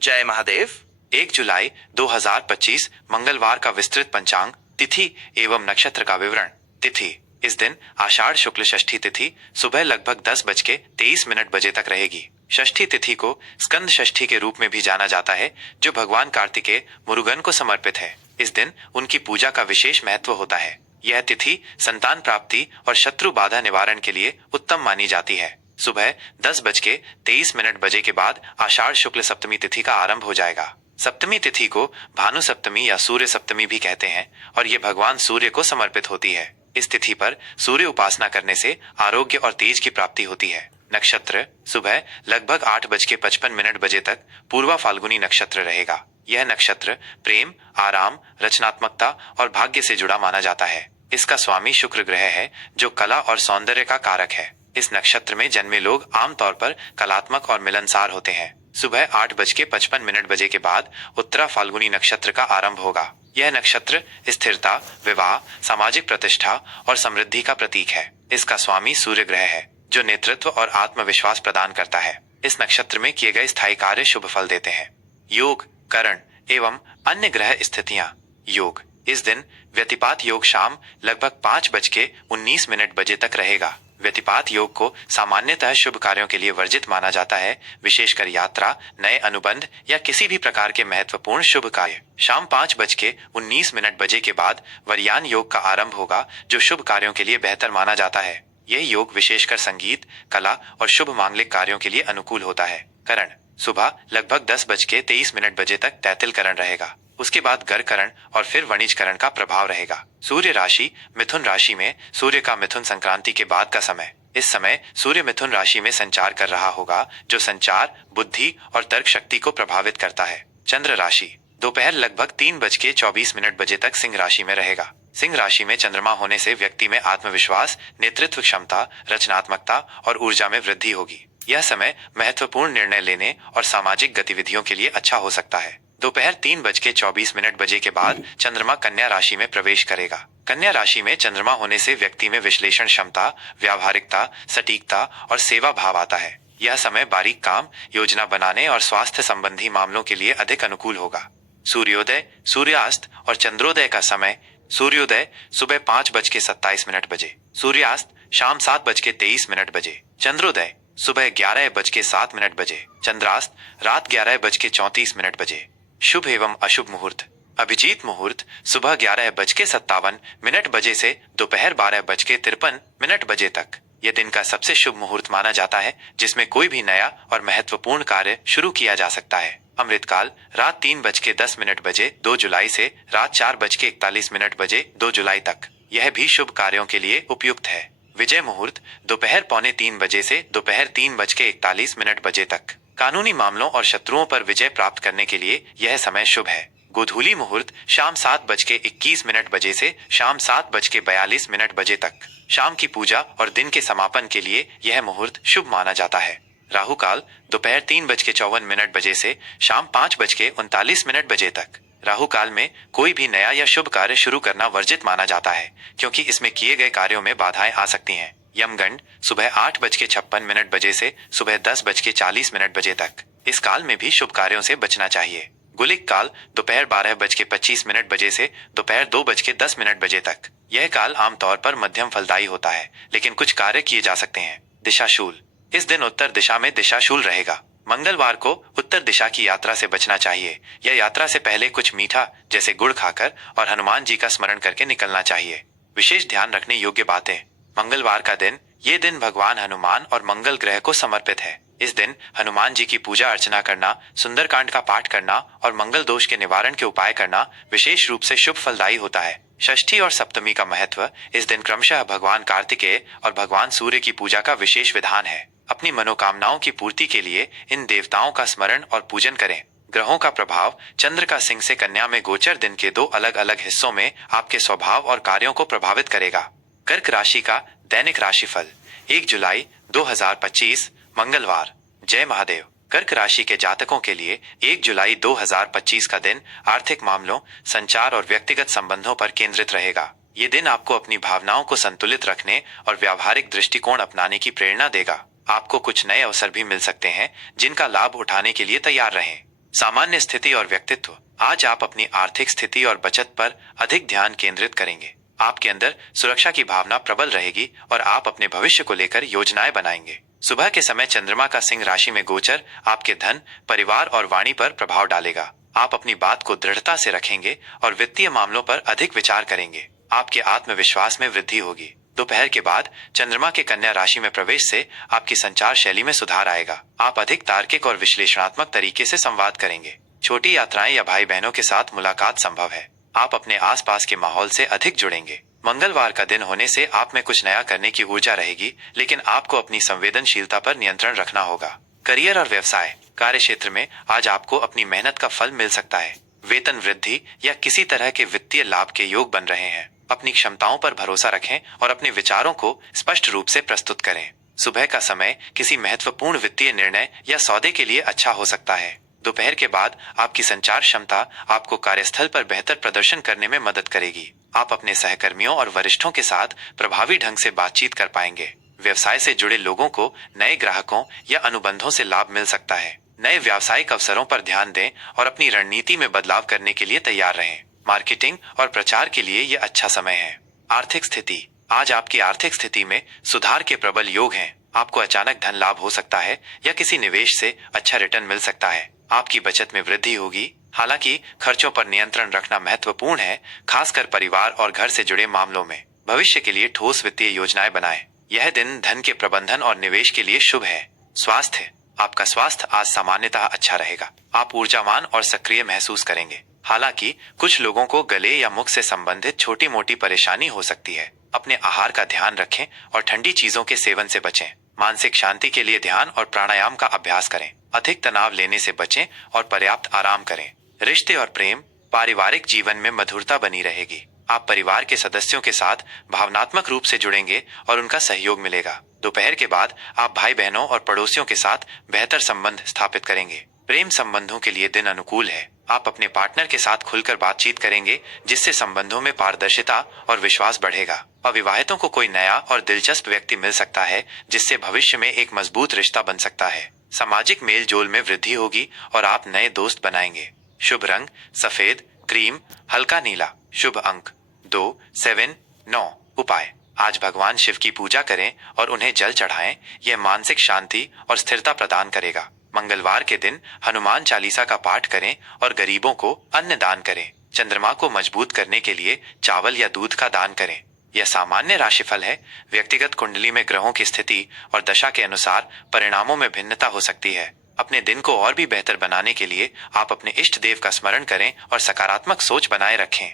जय महादेव। 1 जुलाई 2025 मंगलवार का विस्तृत पंचांग, तिथि एवं नक्षत्र का विवरण। तिथि: इस दिन आषाढ़ शुक्ल षष्ठी तिथि सुबह लगभग 10:23 बजे तक रहेगी। षष्ठी तिथि को स्कंद षष्ठी के रूप में भी जाना जाता है, जो भगवान कार्तिकेय मुरुगन को समर्पित है। इस दिन उनकी पूजा का विशेष महत्व होता है। यह तिथि संतान प्राप्ति और शत्रु बाधा निवारण के लिए उत्तम मानी जाती है। सुबह 10:23 बजे के बाद आषाढ़ शुक्ल सप्तमी तिथि का आरंभ हो जाएगा। सप्तमी तिथि को भानु सप्तमी या सूर्य सप्तमी भी कहते हैं और ये भगवान सूर्य को समर्पित होती है। इस तिथि पर सूर्य उपासना करने से आरोग्य और तेज की प्राप्ति होती है। नक्षत्र: सुबह लगभग 8:55 बजे तक पूर्वा फाल्गुनी नक्षत्र रहेगा। यह नक्षत्र प्रेम, आराम, रचनात्मकता और भाग्य से जुड़ा माना जाता है। इसका स्वामी शुक्र ग्रह है, जो कला और सौंदर्य का कारक है। इस नक्षत्र में जन्मे लोग आमतौर पर कलात्मक और मिलनसार होते हैं। सुबह 8:55 बजे के बाद उत्तरा फाल्गुनी नक्षत्र का आरंभ होगा। यह नक्षत्र स्थिरता, विवाह, सामाजिक प्रतिष्ठा और समृद्धि का प्रतीक है। इसका स्वामी सूर्य ग्रह है, जो नेतृत्व और आत्मविश्वास प्रदान करता है। इस नक्षत्र में किए गए स्थायी कार्य शुभ फल देते हैं। योग, करण एवं अन्य ग्रह स्थितियां। योग: इस दिन व्यतिपात योग शाम लगभग 5:19 बजे तक रहेगा। व्यतिपात योग को सामान्यतः शुभ कार्यों के लिए वर्जित माना जाता है, विशेषकर यात्रा, नए अनुबंध या किसी भी प्रकार के महत्वपूर्ण शुभ कार्य। शाम 5:19 बजे के बाद वरयान योग का आरंभ होगा, जो शुभ कार्यों के लिए बेहतर माना जाता है। यह योग विशेषकर संगीत, कला और शुभ मांगलिक कार्यों के लिए अनुकूल होता है। करण: सुबह लगभग 10:23 बजे तक तैतिल करण रहेगा। उसके बाद गर करण और फिर वणिज करण का प्रभाव रहेगा। सूर्य राशि मिथुन राशि में सूर्य का मिथुन संक्रांति के बाद का समय। इस समय सूर्य मिथुन राशि में संचार कर रहा होगा, जो संचार, बुद्धि और तर्क शक्ति को प्रभावित करता है। चंद्र राशि: दोपहर लगभग 3:24 बजे तक सिंह राशि में रहेगा। सिंह राशि में चंद्रमा होने से व्यक्ति में आत्मविश्वास, नेतृत्व क्षमता, रचनात्मकता और ऊर्जा में वृद्धि होगी। यह समय महत्वपूर्ण निर्णय लेने और सामाजिक गतिविधियों के लिए अच्छा हो सकता है। दोपहर 3:24 बजे के बाद चंद्रमा कन्या राशि में प्रवेश करेगा। कन्या राशि में चंद्रमा होने से व्यक्ति में विश्लेषण क्षमता, व्यावहारिकता, सटीकता और सेवा भाव आता है। यह समय बारीक काम, योजना बनाने और स्वास्थ्य संबंधी मामलों के लिए अधिक अनुकूल होगा। सूर्योदय, सूर्यास्त और चंद्रोदय का समय: सूर्योदय सुबह 5:27 बजे, सूर्यास्त शाम 7:23 बजे, चंद्रोदय सुबह 11:07 बजे, चंद्रास्त रात 11:34 बजे। शुभ एवं अशुभ मुहूर्त: अभिजीत मुहूर्त सुबह 11:57 बजे से दोपहर 12:53 बजे तक। यह दिन का सबसे शुभ मुहूर्त माना जाता है, जिसमें कोई भी नया और महत्वपूर्ण कार्य शुरू किया जा सकता है। अमृतकाल रात 3:10 बजे 2 जुलाई से रात 4:41 बजे 2 जुलाई तक। यह भी शुभ कार्यों के लिए उपयुक्त है। विजय मुहूर्त दोपहर 2:45 बजे से दोपहर 3:41 बजे तक। कानूनी मामलों और शत्रुओं पर विजय प्राप्त करने के लिए यह समय शुभ है। गोधूली मुहूर्त शाम 7:21 बजे से शाम 7:42 बजे तक। शाम की पूजा और दिन के समापन के लिए यह मुहूर्त शुभ माना जाता है। राहु काल दोपहर 3:54 बजे से शाम 5:39 बजे तक। राहु काल में कोई भी नया या शुभ कार्य शुरू करना वर्जित माना जाता है, क्योंकि इसमें किए गए कार्यों में बाधाएं आ सकती हैं। यमगंड सुबह 8:56 बजे से सुबह 10:40 बजे तक। इस काल में भी शुभ कार्यों से बचना चाहिए। गुलिक काल दोपहर 12:25 बजे से दोपहर 2:10 बजे तक। यह काल आमतौर पर मध्यम फलदायी होता है, लेकिन कुछ कार्य किए जा सकते हैं। दिशाशूल: इस दिन उत्तर दिशा में दिशाशूल रहेगा। मंगलवार को उत्तर दिशा की यात्रा से बचना चाहिए या यात्रा से पहले कुछ मीठा जैसे गुड़ खाकर और हनुमान जी का स्मरण करके निकलना चाहिए। विशेष ध्यान रखने योग्य बातें: मंगलवार का दिन, ये दिन भगवान हनुमान और मंगल ग्रह को समर्पित है। इस दिन हनुमान जी की पूजा अर्चना करना, सुंदरकांड का पाठ करना और मंगल दोष के निवारण के उपाय करना विशेष रूप से शुभ फलदायी होता है। षष्ठी और सप्तमी का महत्व: इस दिन क्रमशः भगवान कार्तिकेय और भगवान सूर्य की पूजा का विशेष विधान है। अपनी मनोकामनाओं की पूर्ति के लिए इन देवताओं का स्मरण और पूजन करें। ग्रहों का प्रभाव: चंद्र का सिंह से कन्या में गोचर दिन के 2 अलग अलग हिस्सों में आपके स्वभाव और कार्यों को प्रभावित करेगा। कर्क राशि का दैनिक राशिफल 1 जुलाई 2025 मंगलवार। जय महादेव। कर्क राशि के जातकों के लिए 1 जुलाई 2025 का दिन आर्थिक मामलों, संचार और व्यक्तिगत संबंधों पर केंद्रित रहेगा। ये दिन आपको अपनी भावनाओं को संतुलित रखने और व्यावहारिक दृष्टिकोण अपनाने की प्रेरणा देगा। आपको कुछ नए अवसर भी मिल सकते हैं, जिनका लाभ उठाने के लिए तैयार रहें। सामान्य स्थिति और व्यक्तित्व। आज आप अपनी आर्थिक स्थिति और बचत पर अधिक ध्यान केंद्रित करेंगे। आपके अंदर सुरक्षा की भावना प्रबल रहेगी और आप अपने भविष्य को लेकर योजनाएं बनाएंगे। सुबह के समय चंद्रमा का सिंह राशि में गोचर आपके धन, परिवार और वाणी पर प्रभाव डालेगा। आप अपनी बात को दृढ़ता से रखेंगे और वित्तीय मामलों पर अधिक विचार करेंगे। आपके आत्मविश्वास में वृद्धि होगी। दोपहर के बाद चंद्रमा के कन्या राशि में प्रवेश से आपकी संचार शैली में सुधार आएगा। आप अधिक तार्किक और विश्लेषणात्मक तरीके से संवाद करेंगे। छोटी यात्राएं या भाई बहनों के साथ मुलाकात संभव है। आप अपने आसपास के माहौल से अधिक जुड़ेंगे। मंगलवार का दिन होने से आप में कुछ नया करने की ऊर्जा रहेगी, लेकिन आपको अपनी संवेदनशीलता पर नियंत्रण रखना होगा। करियर और व्यवसाय। कार्य क्षेत्र में आज आपको अपनी मेहनत का फल मिल सकता है। वेतन वृद्धि या किसी तरह के वित्तीय लाभ के योग बन रहे हैं। अपनी क्षमताओं पर भरोसा रखें और अपने विचारों को स्पष्ट रूप से प्रस्तुत करें। सुबह का समय किसी महत्वपूर्ण वित्तीय निर्णय या सौदे के लिए अच्छा हो सकता है। दोपहर के बाद आपकी संचार क्षमता आपको कार्यस्थल पर बेहतर प्रदर्शन करने में मदद करेगी। आप अपने सहकर्मियों और वरिष्ठों के साथ प्रभावी ढंग से बातचीत कर पाएंगे। व्यवसाय से जुड़े लोगों को नए ग्राहकों या अनुबंधों से लाभ मिल सकता है। नए व्यावसायिक अवसरों पर ध्यान दें और अपनी रणनीति में बदलाव करने के लिए तैयार रहें। मार्केटिंग और प्रचार के लिए यह अच्छा समय है। आर्थिक स्थिति। आज आपकी आर्थिक स्थिति में सुधार के प्रबल योग हैं। आपको अचानक धन लाभ हो सकता है या किसी निवेश से अच्छा रिटर्न मिल सकता है। आपकी बचत में वृद्धि होगी। हालांकि खर्चों पर नियंत्रण रखना महत्वपूर्ण है, खासकर परिवार और घर से जुड़े मामलों में। भविष्य के लिए ठोस वित्तीय योजनाएं बनाएं। यह दिन धन के प्रबंधन और निवेश के लिए शुभ है। स्वास्थ्य। आपका स्वास्थ्य आज सामान्यतः अच्छा रहेगा। आप ऊर्जावान और सक्रिय महसूस करेंगे। हालांकि कुछ लोगों को गले या मुख से संबंधित छोटी मोटी परेशानी हो सकती है। अपने आहार का ध्यान रखें और ठंडी चीजों के सेवन से बचें। मानसिक शांति के लिए ध्यान और प्राणायाम का अभ्यास करें। अधिक तनाव लेने से बचें और पर्याप्त आराम करें। रिश्ते और प्रेम। पारिवारिक जीवन में मधुरता बनी रहेगी। आप परिवार के सदस्यों के साथ भावनात्मक रूप से जुड़ेंगे और उनका सहयोग मिलेगा। दोपहर के बाद आप भाई बहनों और पड़ोसियों के साथ बेहतर संबंध स्थापित करेंगे। प्रेम संबंधों के लिए दिन अनुकूल है। आप अपने पार्टनर के साथ खुलकर बातचीत करेंगे, जिससे संबंधों में पारदर्शिता और विश्वास बढ़ेगा। अविवाहितों को कोई नया और दिलचस्प व्यक्ति मिल सकता है, जिससे भविष्य में एक मजबूत रिश्ता बन सकता है। सामाजिक मेल जोल में वृद्धि होगी और आप नए दोस्त बनाएंगे। शुभ रंग सफेद, क्रीम, हल्का नीला। शुभ अंक 2, 7, 9। उपाय। आज भगवान शिव की पूजा करें और उन्हें जल चढ़ाएं। यह मानसिक शांति और स्थिरता प्रदान करेगा। मंगलवार के दिन हनुमान चालीसा का पाठ करें और गरीबों को अन्न दान करें। चंद्रमा को मजबूत करने के लिए चावल या दूध का दान करें। यह सामान्य राशिफल है। व्यक्तिगत कुंडली में ग्रहों की स्थिति और दशा के अनुसार परिणामों में भिन्नता हो सकती है। अपने दिन को और भी बेहतर बनाने के लिए आप अपने इष्ट देव का स्मरण करें और सकारात्मक सोच बनाए रखें।